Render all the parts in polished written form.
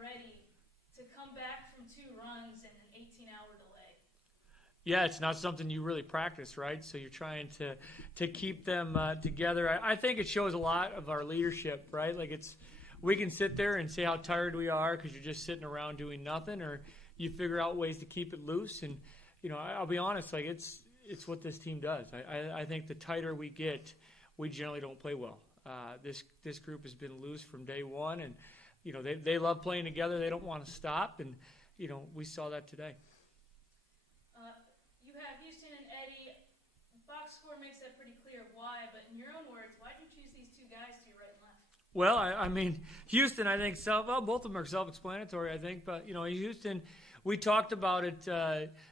ready to come back from 2 runs and an 18-hour delay? Yeah, it's not something you really practice, right? So you're trying to keep them together. I think it shows a lot of our leadership, right? Like we can sit there and say how tired we are because you're just sitting around doing nothing, or you figure out ways to keep it loose. And I'll be honest, like it's what this team does. I think the tighter we get, we generally don't play well. This group has been loose from day one, and they love playing together. They don't want to stop, and we saw that today. You have Houston and Eddie. Box score makes that pretty clear why, but in your own words, why did you choose these 2 guys to your right and left? Well, I mean, Houston, I think, both of them are self-explanatory, I think. But, Houston, we talked about it,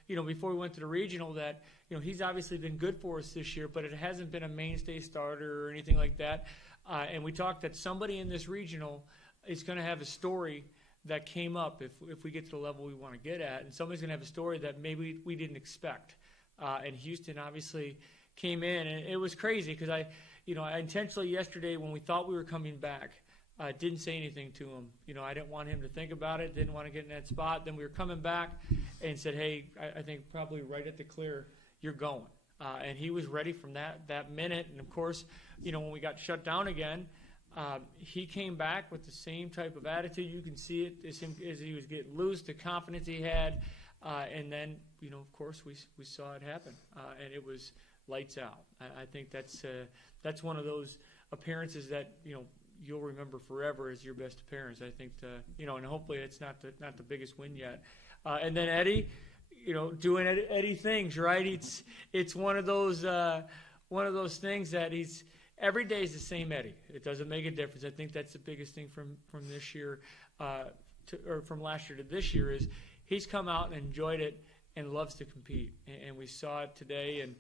before we went to the regional that, he's obviously been good for us this year, but it hasn't been a mainstay starter or anything like that. And we talked that somebody in this regional is going to have a story that came up if we get to the level we want to get at. And somebody's going to have a story that maybe we didn't expect. And Houston obviously came in, and it was crazy because I intentionally yesterday when we thought we were coming back, didn't say anything to him. I didn't want him to think about it, didn't want to get in that spot. Then we were coming back and said, hey, I think probably right at the clear, you're going. And he was ready from that minute. And, of course, when we got shut down again, he came back with the same type of attitude. You can see it as he was getting loose, the confidence he had. And then, of course, we saw it happen. And it was lights out. I think that's one of those appearances that, you'll remember forever as your best appearance. I think, and hopefully it's not the biggest win yet. And then Eddie, doing Eddie things, right? It's one of those things that every day is the same Eddie. It doesn't make a difference. I think that's the biggest thing from this year, or from last year to this year is he's come out and enjoyed it and loves to compete. And we saw it today, and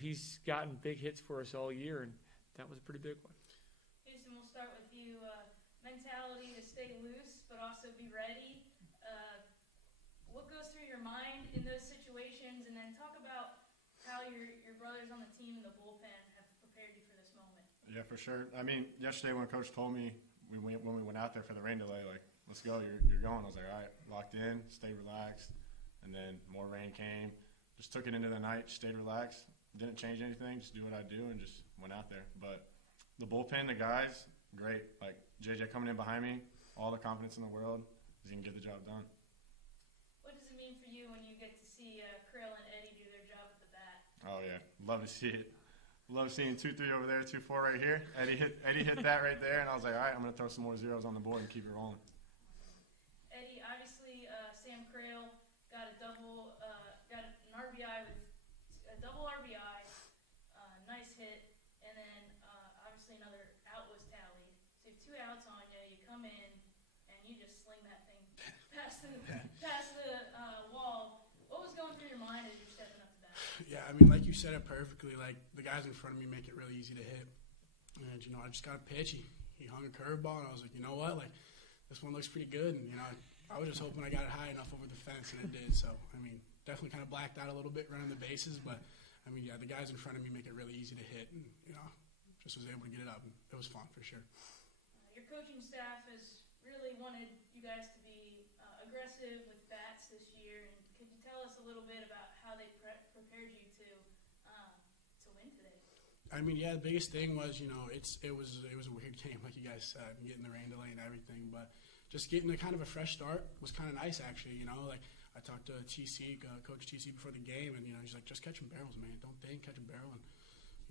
he's gotten big hits for us all year, and that was a pretty big one. Houston, we'll start with you. Mentality to stay loose, but also be ready. What goes through your mind in those situations? And then talk about how your brothers on the team and the bullpen have prepared you for this moment. Yeah, for sure. I mean, yesterday when Coach told me when we went out there for the rain delay, like, let's go, you're going. I was like, all right, locked in, stay relaxed. And then more rain came. Just took it into the night, stayed relaxed. Didn't change anything, just do what I do, and just went out there. But the bullpen, the guys, great. Like, JJ coming in behind me, all the confidence in the world. He's going to get the job done. What does it mean for you when you get to see Krill and Eddie do their job at the bat? Oh, yeah. Love to see it. Love seeing 2-3 over there, 2-4 right here. Eddie hit that right there, and I was like, all right, I'm going to throw some more zeros on the board and keep it rolling. Eddie, obviously, Sam Krill got an RBI with a double RBI, nice hit, and then obviously another out was tallied. So you have 2 outs on you. You come in and you just sling that thing past the wall. What was going through your mind as you're stepping up to bat? Yeah, I mean, like you said it perfectly. Like, the guys in front of me make it really easy to hit. And, I just got a pitch. He hung a curveball, and I was like, you know what? Like, this one looks pretty good. And, I was just hoping I got it high enough over the fence, and it did. So, I mean, definitely kind of blacked out a little bit running the bases. But, I mean, yeah, the guys in front of me make it really easy to hit. And, just was able to get it up. And it was fun for sure. Your coaching staff has really wanted you guys to be aggressive with bats this year. And could you tell us a little bit about how they prepared you to win today? I mean, yeah, the biggest thing was, it was a weird game, like you guys said, getting the rain delay and everything. But just getting a kind of a fresh start was kind of nice, actually. Like, I talked to Coach TC before the game, and he's like, just catching barrels, man. Don't think, catch a barrel, and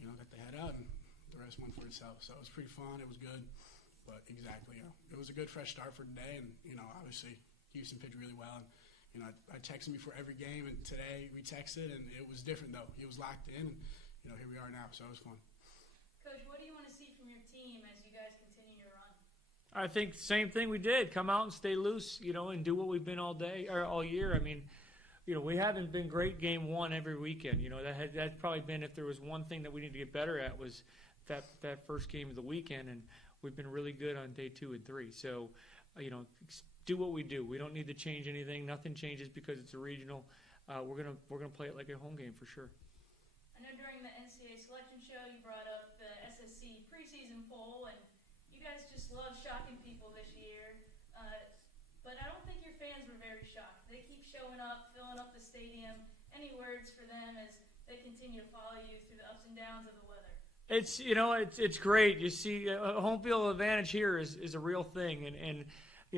got the head out, and the rest went for itself. So it was pretty fun. It was good. But exactly, it was a good fresh start for today, and obviously Houston pitched really well. And I texted him before every game, and today we texted, and it was different though. He was locked in, and here we are now. So it was fun. Coach, what do you want to see from your team as you guys continue your run? I think same thing we did. Come out and stay loose, and do what we've been all year. I mean, we haven't been great game one every weekend. That's probably been, if there was one thing that we need to get better at, was that first game of the weekend, and we've been really good on day 2 and 3. So, do what we do. We don't need to change anything. Nothing changes because it's a regional. We're gonna play it like a home game for sure. I know during the NCAA selection show you brought up the SSC preseason poll, and you guys just love shocking people this year. but I don't think your fans were very shocked. They keep showing up, filling up the stadium. Any words for them as they continue to follow you through the ups and downs of the weather? It's great. You see, home field advantage here is a real thing, and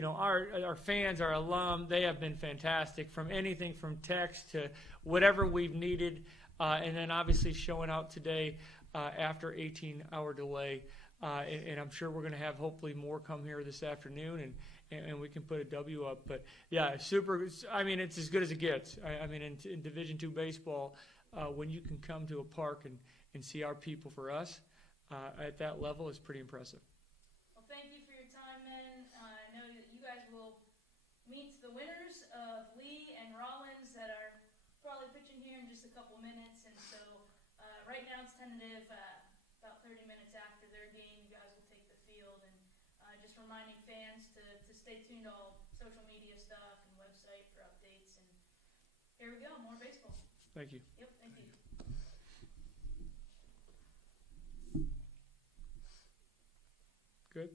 our fans, our alum, they have been fantastic. From anything from text to whatever we've needed, and then obviously showing out today after 18-hour delay. And I'm sure we're going to have hopefully more come here this afternoon, and we can put a W up. But yeah, super. I mean, it's as good as it gets. I mean, in Division II baseball, when you can come to a park and see our people for us at that level is pretty impressive. Well, thank you for your time, men. I know that you guys will meet the winners of Lee and Rollins that are probably pitching here in just a couple minutes, and so right now it's tentative. About 30 minutes after their game, you guys will take the field, and just reminding fans to stay tuned to all social media stuff and website for updates. And here we go, more baseball. Thank you. Yep, thank you. Good.